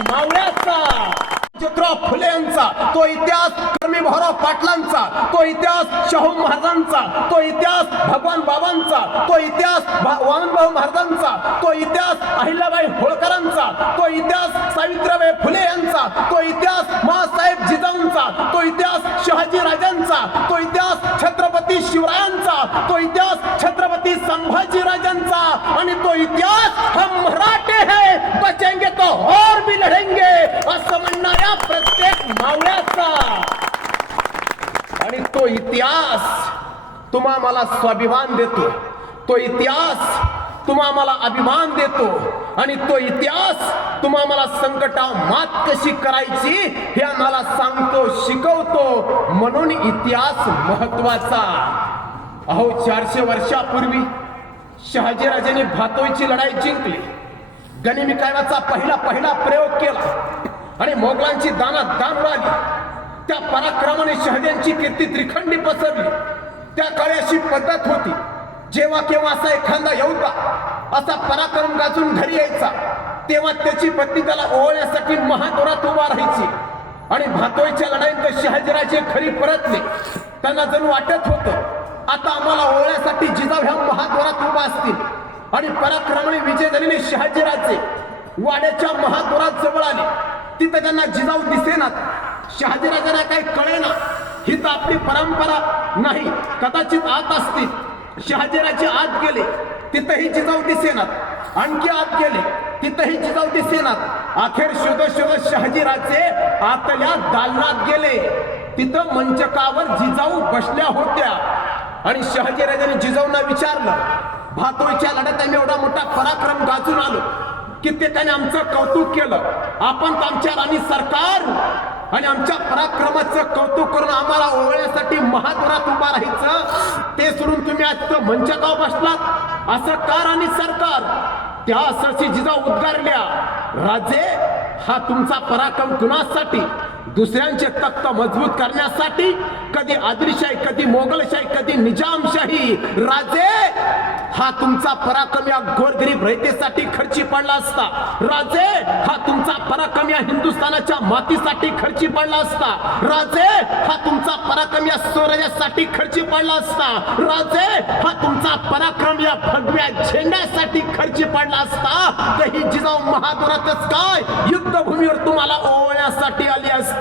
मावळ्याचा, ज्योतिराव फुले यांचा तो इतिहास, कर्मी भाऊराव पाटलांचा तो इतिहास, शाहू महाराजांचा तो इतिहास, भगवान बाबांचा तो इतिहास, वामनभाऊ महाराजांचा तो इतिहास, अहिल्याबाई होळकरांचा तो इतिहास, सावित्रीबाई फुले यांचा तो इतिहास, माँसाहेब जिजाऊंचा तो इतिहास, शहाजी राजांचा तो इतिहास, छत्रपती शिवरायांचा तो इतिहास, छत्रपती संभाजी राजांचा, आणि तो इतिहास हम मराठे हैं, बचेंगे तो और भी लढेंगे असं म्हणणाऱ्या प्रत्येक मावळ्याचा. आणि तो इतिहास तुम्हा मला स्वाभिमान देतो, तो इतिहास तुम्हा मला अभिमान देतो, आणि तो इतिहास तुम्हा मला संकटावर मात कशी करायची हे आम्हाला सांगतो, शिकवतो. म्हणून इतिहास महत्वाचा. अहो 400 वर्षापूर्वी शहाजीराजांनी भातोईची लढाई जिंकली, गनिमीकायदाचा पहिला प्रयोग केला आणि मोगलांची दानात दान उडाली. त्या पराक्रमाने शहाजींची कीर्ती त्रिखंडी पसरली. त्या काळी अशी पद्धत होती, जेव्हा केव्हा असा एखादा योद्धा असा पराक्रम गाजून घरी यायचा, तेव्हा त्याची पत्नी त्याला ओवाळण्यासाठी महादोरात उभा राहायची. आणि भातोईच्या लढाईत शहाजीराजे खरी परतले. त्यांना जणू वाटत होतं आता आम्हाला ओवाळण्यासाठी जिजाऊ ह्या महादोरात उभा असतील. आणि पराक्रमाने विजय झालेले शहाजीराजे वाड्याच्या महादोरात जवळ आले. तिथं त्यांना जिजाऊ दिसेनात. शहाजीराजांना काही कळेना, ही तर आपली परंपरा नाही, कदाचित आत असतील. शहाजीराजे आत गेले, तिथंही जिजाऊ दिसेनात. आणखी आत गेले, तिथंही जिजाऊ दिसेनात. अखेर शोधत शहाजीराजे आतल्या दालनात गेले. तिथं मंचकावर जिजाऊ बसल्या होत्या. आणि शहाजीराजांनी जिजाऊंना विचारलं, भातोईच्या लढ्यात आम्ही एवढा मोठा पराक्रम गाजून आलो, कित्येकाने आमचं कौतुक केलं, आपण तर आमच्या राणी सरकार आणि आमच्या पराक्रमाचं कौतुक करून आम्हाला ओवाळण्यासाठी महादोरात उभा राहायचं, ते सोडून तुम्ही आज मंचकावर बसलात, असं का राणी सरकार? त्या असरशी जिजाऊ उद्गारल्या, राजे हा तुमचा पराक्रम कुणासाठी? दुसऱ्यांचे तख्त मजबूत करण्यासाठी? कधी आदिलशाही, कधी मोगलशाही, कधी निजामशाही. राजे हा तुमचा पराक्रम या गोरगरीब रयतेसाठी खर्ची पडला असता. राजे हा तुमचा पराक्रम या हिंदुस्थानाच्या मातीसाठी खर्ची पडला असता. राजे हा तुमचा पराक्रम या स्वराज्यासाठी खर्ची पडला असता. राजे हा तुमचा पराक्रम या भगव्या झेंड्यासाठी खर्ची पडला असता. तर ही जिजाऊ महादोरातच काय युद्धभूमीवर तुम्हाला ओवाळण्यासाठी आली असती.